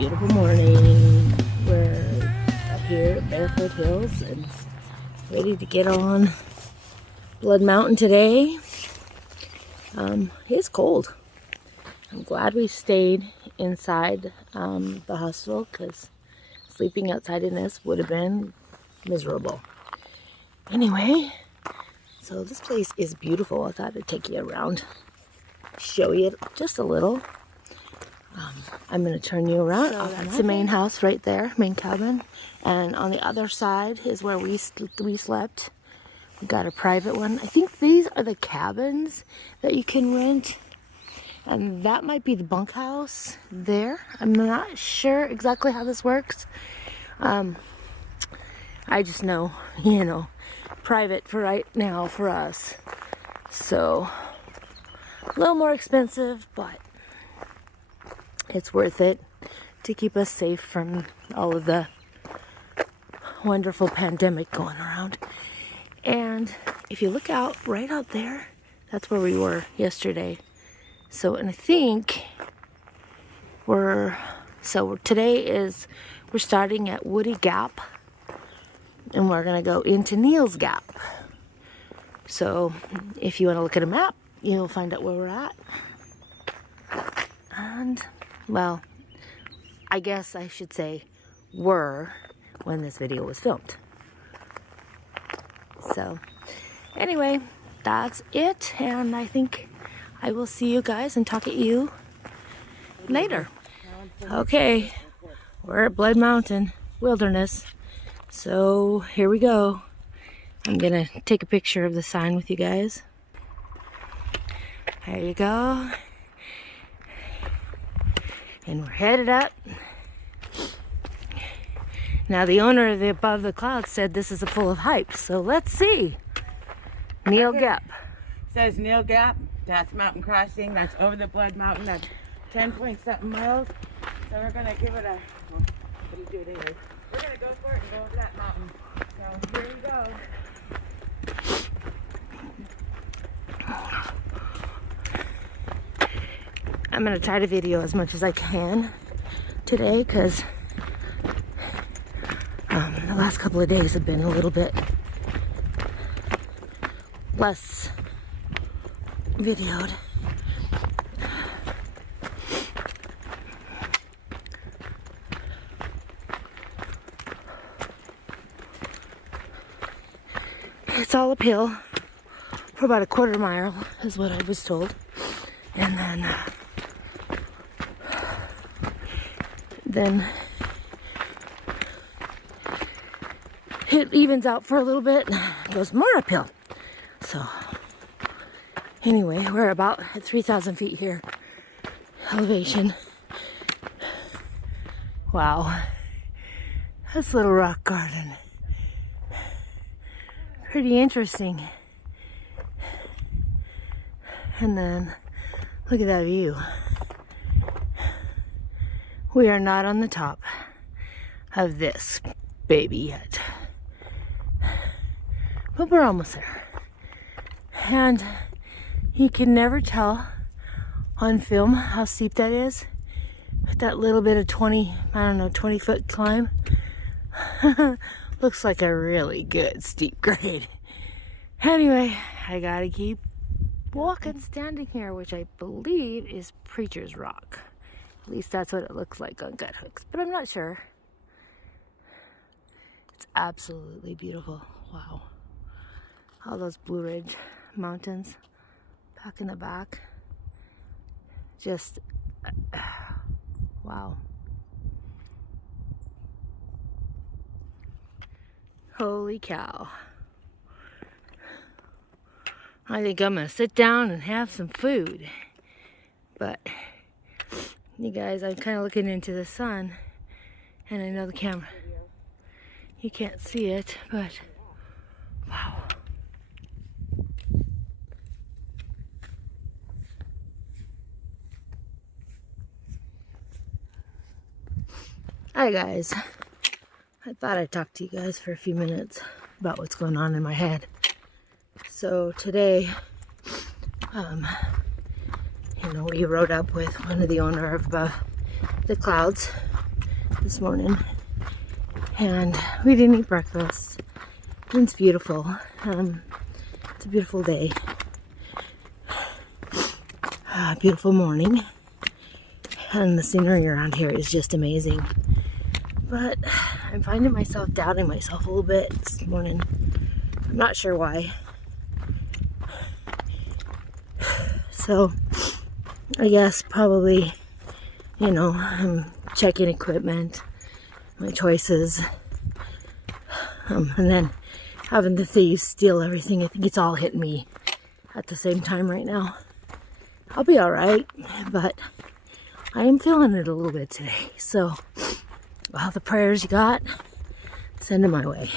beautiful morning. We're up here at Barefoot Hills and ready to get on Blood Mountain today. It's cold. I'm glad we stayed inside the hostel because sleeping outside in this would have been miserable. Anyway, so this place is beautiful. I thought I'd take you around, show you just a little. I'm going to turn you around. So that's the main house right there, main cabin. And on the other side is where we slept. We got a private one. I think these are the cabins that you can rent. And that might be the bunkhouse there. I'm not sure exactly how this works. I just know, private for right now for us. So, a little more expensive, but it's worth it to keep us safe from all of the wonderful pandemic going around. And if you look out, right out there, that's where we were yesterday. So, and I think today we're starting at Woody Gap and we're gonna go into Neal's Gap. So if you want to look at a map, you'll find out where we're at. And well, I guess I should say were when this video was filmed. So anyway, that's it, and I think I will see you guys and talk at you later. Okay, we're at Blood Mountain Wilderness, so here we go. I'm gonna take a picture of the sign with you guys. There you go. And we're headed up. Now the owner of the Above the Clouds said this is full of hype, so let's see. Neal Gap. Says Neal Gap. That's mountain crossing. That's over the Blood Mountain. That's 10-point-something miles. So we're gonna give it a. Well, what do you do it anyway? We're gonna go for it and go over that mountain. So here we go. I'm gonna try to video as much as I can today because the last couple of days have been a little bit less videoed. It's all uphill for about a quarter mile is what I was told, and then it evens out for a little bit and goes more uphill. So anyway, we're about at 3,000 feet here elevation. Wow, this little rock garden, pretty interesting. And then look at that view. We are not on the top of this baby yet, but we're almost there. And you can never tell on film how steep that is with that little bit of 20-foot climb. Looks like a really good steep grade. Anyway, I gotta keep walking. Standing here, which I believe is Preacher's Rock. At least that's what it looks like on gut hooks, but I'm not sure. It's absolutely beautiful. Wow. All those Blue Ridge Mountains back in the back. Just, wow. Holy cow. I think I'm gonna sit down and have some food. But you guys, I'm kind of looking into the sun, and I know the camera, you can't see it, but wow. Hi guys, I thought I'd talk to you guys for a few minutes about what's going on in my head. So today, we rode up with one of the owner of Above the Clouds, this morning, and we didn't eat breakfast. It's beautiful. It's a beautiful day. Beautiful morning, and the scenery around here is just amazing. But I'm finding myself doubting myself a little bit this morning. I'm not sure why. So I guess probably, you know, I'm checking equipment, my choices, and then having the thieves steal everything. I think it's all hitting me at the same time right now. I'll be all right, but I am feeling it a little bit today. So all the prayers you got, send them my way.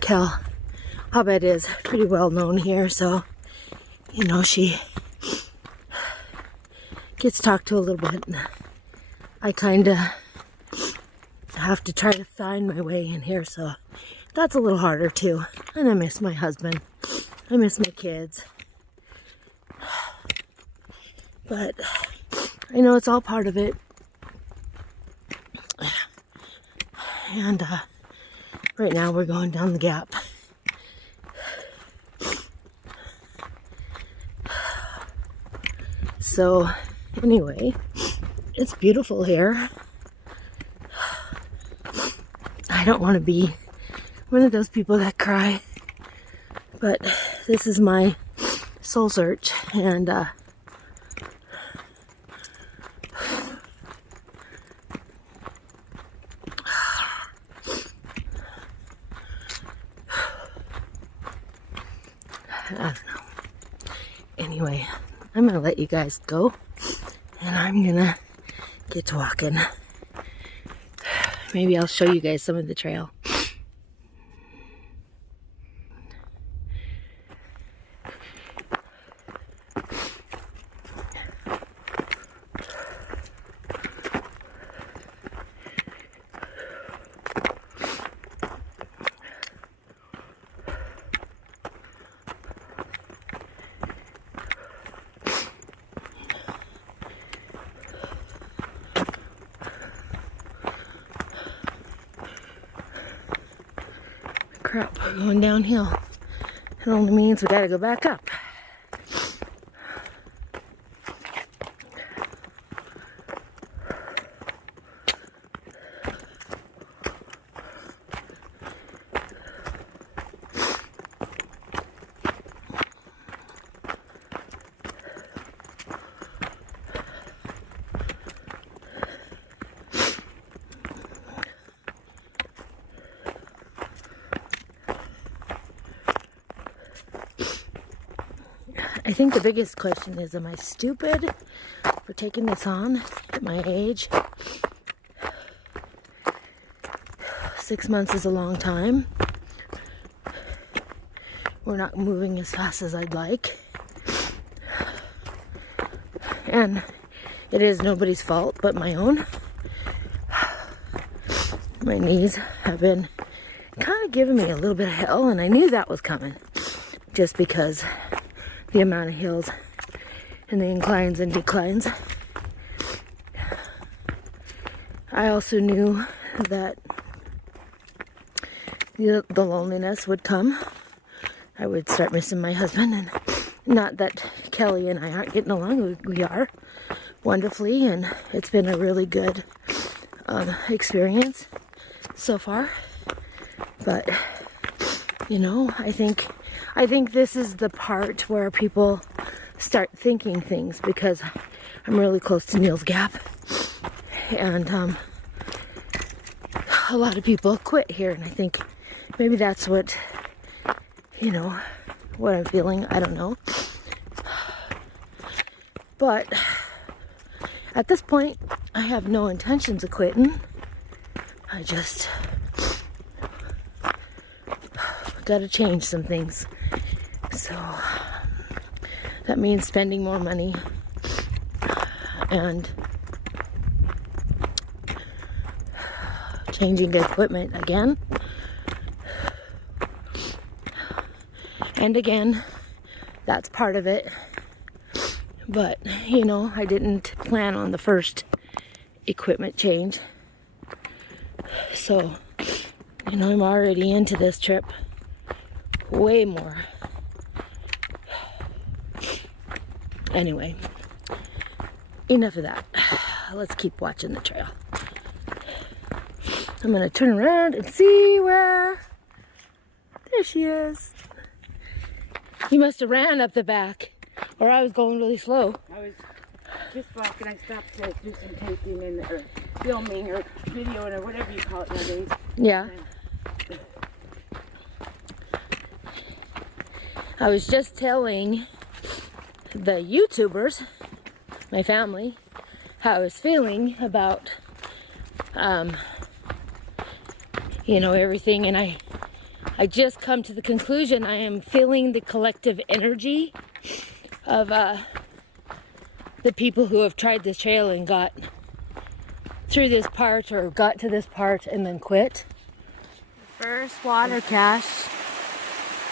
Kel Hobet is pretty well known here, so you know she gets talked to a little bit. I kind of have to try to find my way in here, so that's a little harder too. And I miss my husband. I miss my kids. But I know it's all part of it. And right now we're going down the gap. So anyway, it's beautiful here. I don't want to be one of those people that cry, but this is my soul search, and I don't know. Anyway, I'm gonna let you guys go, and I'm gonna get to walking. Maybe I'll show you guys some of the trail. Crap, we're going downhill. It only means we gotta go back up. I think the biggest question is, am I stupid for taking this on at my age? 6 months is a long time. We're not moving as fast as I'd like. And it is nobody's fault but my own. My knees have been kind of giving me a little bit of hell, and I knew that was coming just because the amount of hills and the inclines and declines. I also knew that the loneliness would come. I would start missing my husband, and not that Kelly and I aren't getting along. We are wonderfully, and it's been a really good experience so far. But you know, I think this is the part where people start thinking things, because I'm really close to Neil's Gap, and a lot of people quit here, and I think maybe that's what, you know, what I'm feeling. I don't know, but at this point I have no intentions of quitting. I just gotta change some things. So that means spending more money and changing the equipment again and again that's part of it. But, you know, I didn't plan on the first equipment change. So, you know, I'm already into this trip way more. Anyway, enough of that. Let's keep watching the trail. I'm gonna turn around and see where... There she is. You must have ran up the back, or I was going really slow. I was just walking. I stopped to do some taking and or filming or videoing or whatever you call it nowadays. Yeah. I was just telling the YouTubers, my family, how I was feeling about, you know, everything, and I just come to the conclusion I am feeling the collective energy of the people who have tried this trail and got through this part or got to this part and then quit. First water cache,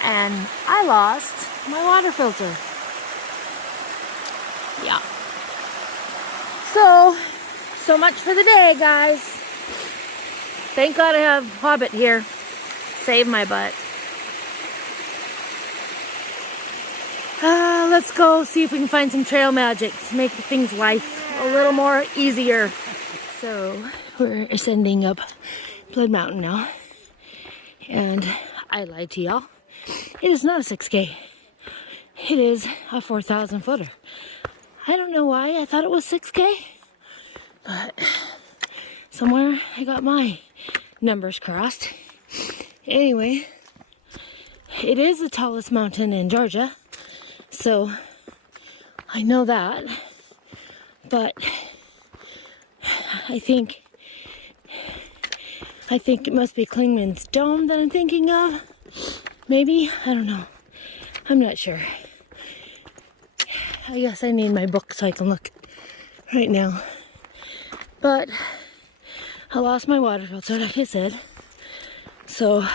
and I lost my water filter. Yeah. So much for the day, guys. Thank God I have Hobbit here. Save my butt. Let's go see if we can find some trail magic to make things life a little more easier. So we're ascending up Blood Mountain now. And I lied to y'all. It is not a 6K. It is a 4,000 footer. I don't know why I thought it was 6K. But somewhere I got my numbers crossed. Anyway, it is the tallest mountain in Georgia, so I know that, but I think it must be Klingman's Dome that I'm thinking of. Maybe, I don't know. I'm not sure. I guess I need my book so I can look right now. But I lost my water filter, like I said. So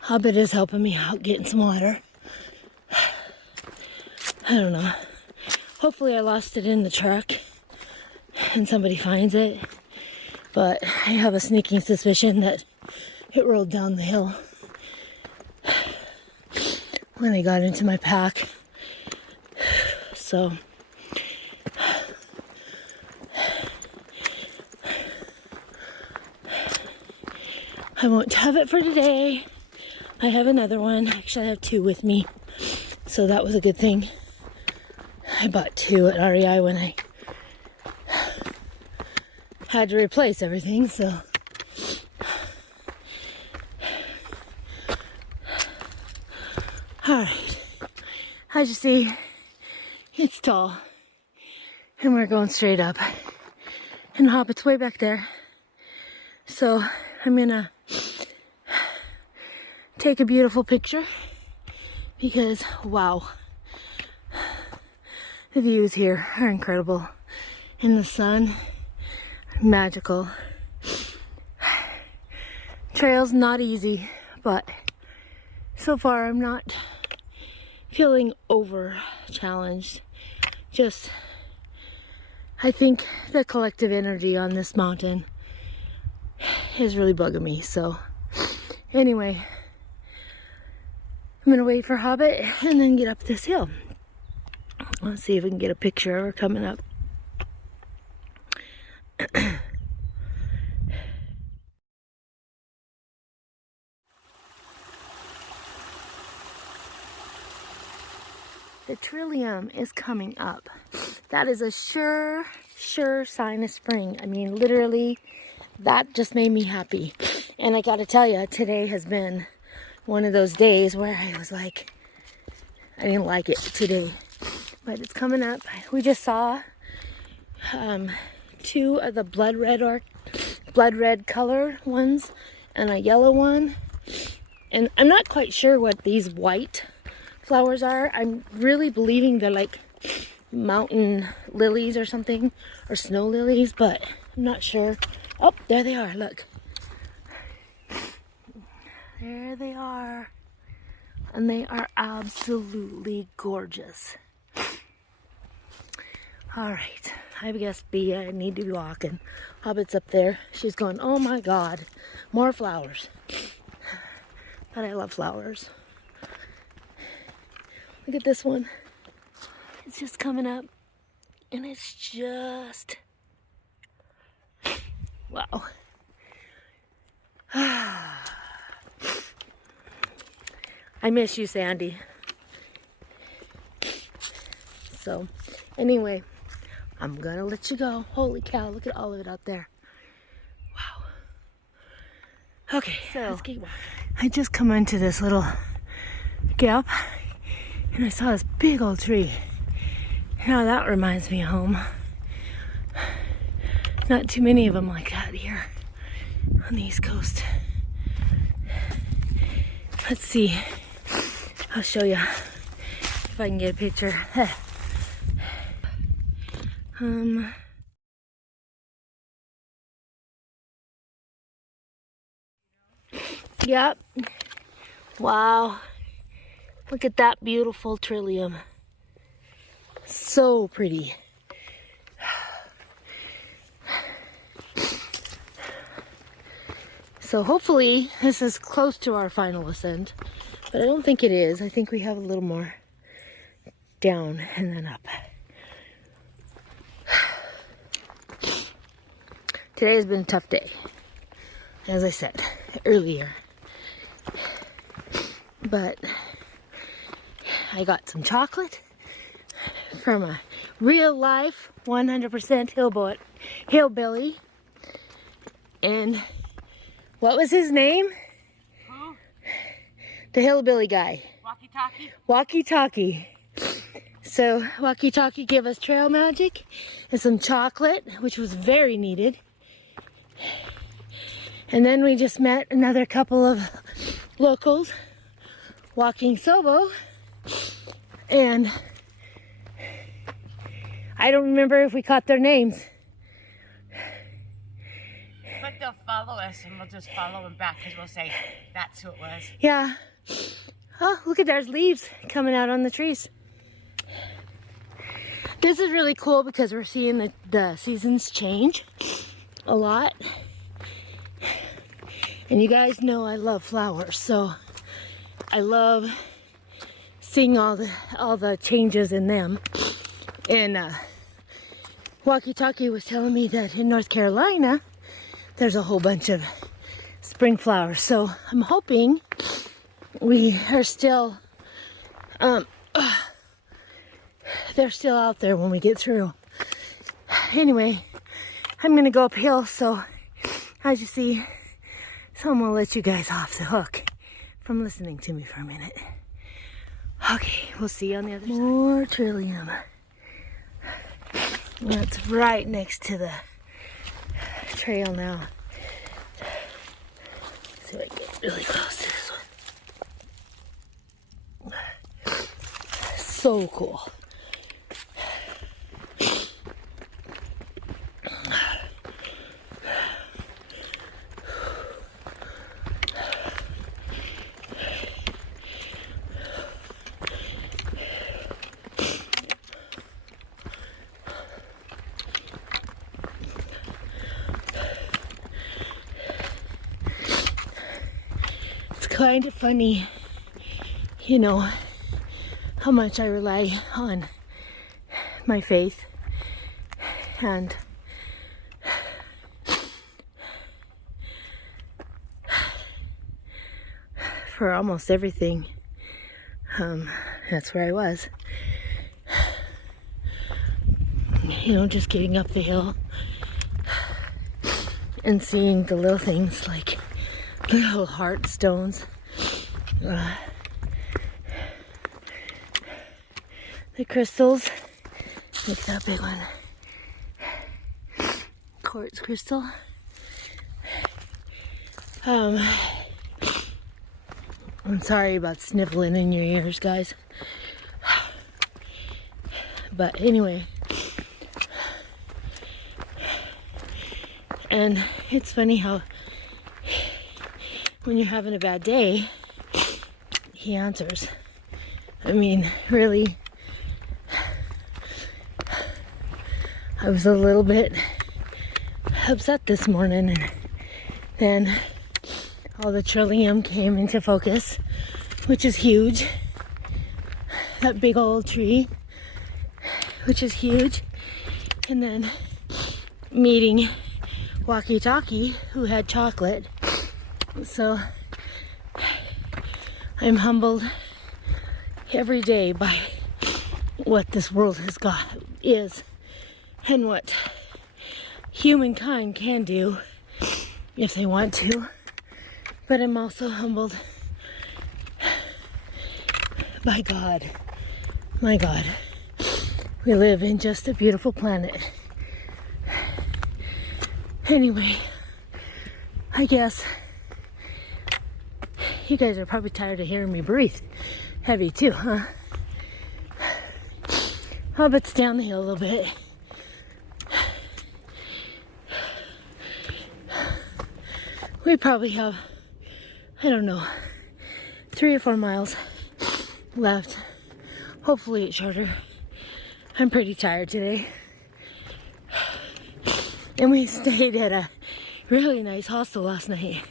Hobbit is helping me out getting some water. I don't know. Hopefully I lost it in the truck and somebody finds it. But I have a sneaking suspicion that it rolled down the hill when I got into my pack. So I won't have it for today. I have another one. Actually, I have two with me. So that was a good thing. I bought two at REI when I had to replace everything, so. Alright. As you see, it's tall. And we're going straight up. And Hobbit's way back there. So I'm gonna take a beautiful picture because wow, the views here are incredible in the sun, magical. Trail's not easy, but so far I'm not feeling over challenged. Just I think the collective energy on this mountain is really bugging me. So anyway, I'm gonna wait for Hobbit and then get up this hill. Let's see if we can get a picture of her coming up. The Trillium is coming up. That is a sure sign of spring. I mean, literally, that just made me happy. And I gotta tell you, today has been one of those days where I was like, I didn't like it today. But it's coming up. We just saw two of the blood red color ones and a yellow one. And I'm not quite sure what these white flowers are. I'm really believing they're like mountain lilies or something, or snow lilies, but I'm not sure. Oh, there they are, look. There they are. and they are absolutely gorgeous. All right, I guess I need to be walking. Hobbit's up there. She's going, oh my God, more flowers. But I love flowers. Look at this one. It's just coming up, and it's just, wow. I miss you, Sandy. So, anyway, I'm gonna let you go. Holy cow, look at all of it out there. Wow. Okay, so let's keep walking. I just come into this little gap, and I saw this big old tree. Now that reminds me of home. Not too many of them like that here on the East Coast. Let's see. I'll show you if I can get a picture. Yep. Wow. Look at that beautiful trillium. So pretty. So hopefully this is close to our final ascent, but I don't think it is. I think we have a little more down and then up. Today has been a tough day, as I said earlier, but I got some chocolate from a real life 100% hillbilly. And what was his name? Who? The hillbilly guy. Walkie-talkie? Walkie-talkie. So Walkie-talkie gave us trail magic and some chocolate, which was very needed. And then we just met another couple of locals walking Sobo. And I don't remember if we caught their names. But they'll follow us, and we'll just follow them back, because we'll say, that's who it was. Yeah. Oh, look at there's leaves coming out on the trees. This is really cool because we're seeing the seasons change a lot. And you guys know I love flowers, so I love seeing all the changes in them. And Walkie-talkie was telling me that in North Carolina there's a whole bunch of spring flowers, so I'm hoping we are still they're still out there when we get through. Anyway, I'm gonna go uphill, so as you see, so I'm gonna let you guys off the hook from listening to me for a minute. Okay, we'll see you on the other side. More trillium. That's right next to the trail now. Let's see if I can get really close to this one. So cool. Kind of funny, you know, how much I rely on my faith and for almost everything. That's where I was, you know, just getting up the hill and seeing the little things like little heart stones. The crystals. Look at that big one. Quartz crystal. I'm sorry about sniffling in your ears, guys. But anyway. And it's funny how when you're having a bad day, he answers. I mean, really, I was a little bit upset this morning, and then all the trillium came into focus, which is huge. That big old tree, which is huge. And then meeting Walkie Talkie, who had chocolate. So I'm humbled every day by what this world is, and what humankind can do if they want to. But I'm also humbled by God. My God, we live in just a beautiful planet. Anyway, I guess you guys are probably tired of hearing me breathe heavy too, huh? Oh, but it's down the hill a little bit. We probably have, I don't know, 3 or 4 miles left. Hopefully it's shorter. I'm pretty tired today. And we stayed at a really nice hostel last night.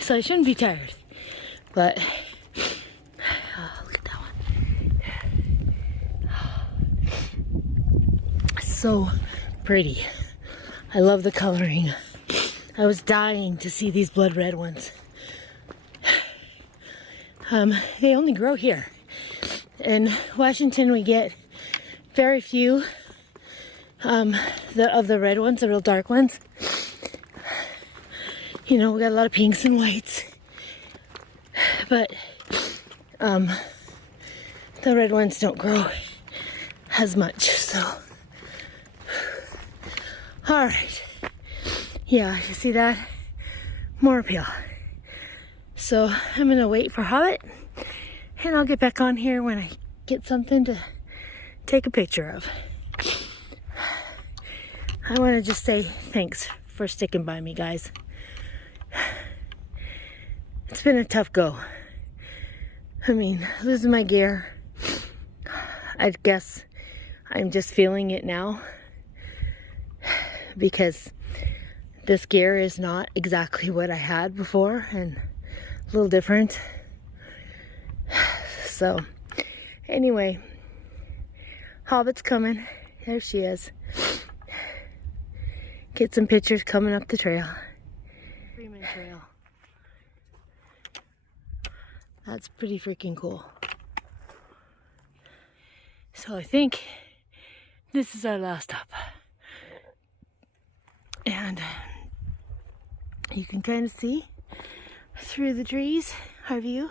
So I shouldn't be tired. But, oh, look at that one. So pretty. I love the coloring. I was dying to see these blood red ones. They only grow here. In Washington, we get very few of the red ones, the real dark ones. You know, we got a lot of pinks and whites, but the red ones don't grow as much. So, all right, yeah, you see that? More uphill. So I'm gonna wait for Hobbit, and I'll get back on here when I get something to take a picture of. I want to just say thanks for sticking by me, guys. It's been a tough go. I mean, losing my gear, I guess I'm just feeling it now, because this gear is not exactly what I had before, and a little different. So anyway, Hobbit's coming. There she is. Get some pictures coming up the trail. Freeman Trail. That's pretty freaking cool. So I think this is our last stop. And you can kind of see through the trees our view.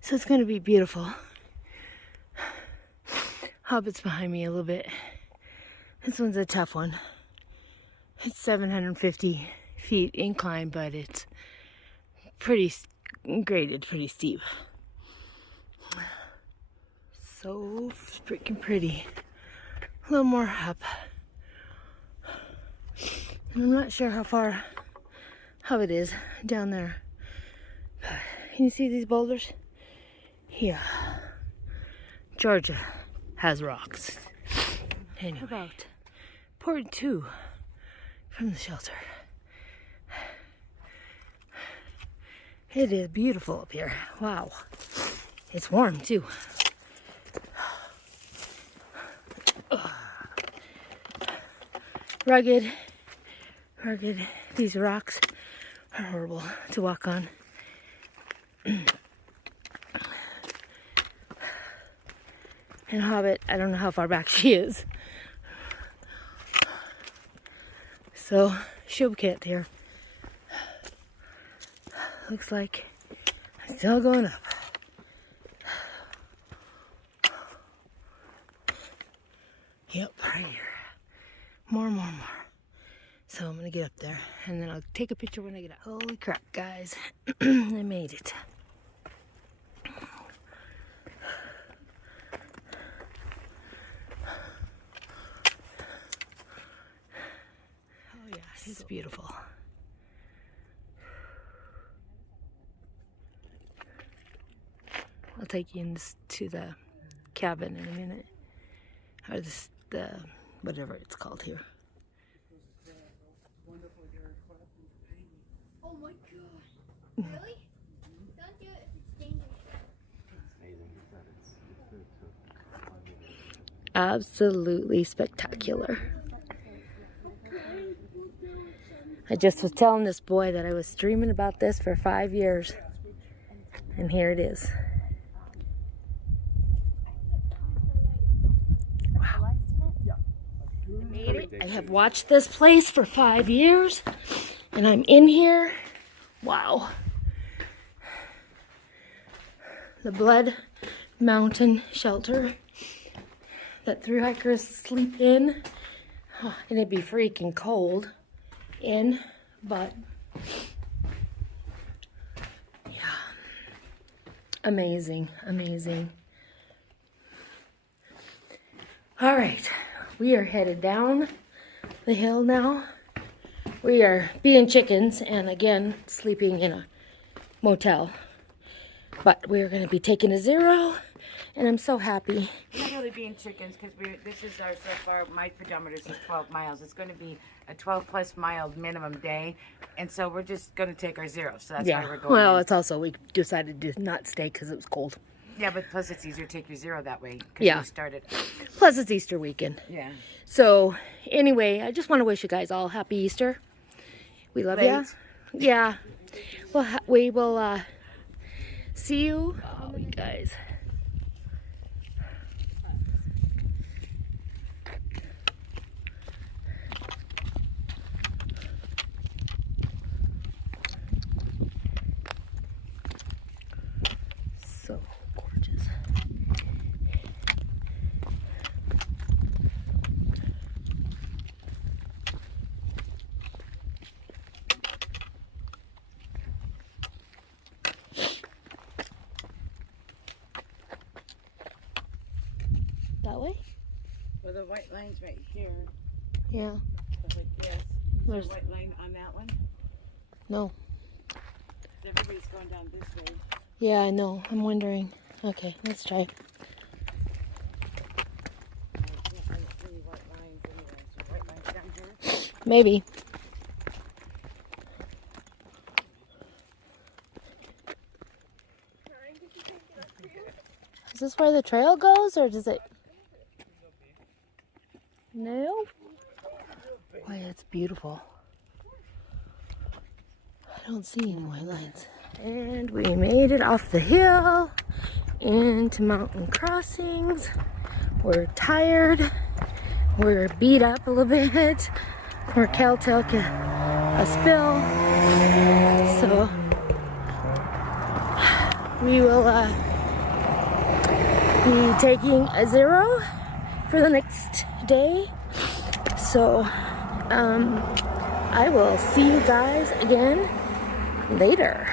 So it's going to be beautiful. Hobbit's behind me a little bit. This one's a tough one. It's 750 feet incline, but it's pretty graded, pretty steep. So freaking pretty. A little more up. I'm not sure how it is down there. Can you see these boulders? Yeah. Georgia has rocks. Anyway, about point 2 from the shelter. It is beautiful up here. Wow. It's warm too. Rugged. These rocks are horrible to walk on. And Hobbit, I don't know how far back she is. So she'll get here. Looks like I'm still going up. Yep, right here. More. So I'm gonna get up there, and then I'll take a picture when I get up. Holy crap, guys. I made it. Oh yeah, it's beautiful. take you to the cabin in a minute. Or the whatever it's called here. Oh my god. Really? Don't do it if it's dangerous. Absolutely spectacular. I just was telling this boy that I was dreaming about this for 5 years. And here it is. Wow. I have watched this place for 5 years. And I'm in here. Wow. The Blood Mountain shelter that thru hikers sleep in. Oh, and it'd be freaking cold in, but yeah, amazing, amazing. All right, we are headed down the hill now. We are being chickens and again sleeping in a motel, but we're going to be taking a 0. And I'm so happy. We're not really being chickens because this is our, so far, my pedometer says 12 miles. It's going to be a 12 plus mile minimum day. And so we're just going to take our 0. So that's why we're going. Well, it's also, we decided to not stay because it was cold. Yeah, but plus it's easier to take your 0 that way. Yeah. We started. Plus it's Easter weekend. Yeah. So anyway, I just want to wish you guys all happy Easter. We love you. Yeah. Well, we will see you. Oh, you guys. So gorgeous. That way? Well, the white line's right here. Yeah. So like this. There's There's a white line on that one. no. Everybody's going down this way. Yeah, I know. I'm wondering. Okay, let's try. Maybe. Is this where the trail goes, or does it? No? Boy, it's beautiful. I don't see any white lines. And we made it off the hill into mountain crossings. We're tired. We're beat up a little bit. Raquel took a spill. So we will be taking a 0 for the next day. So I will see you guys again later.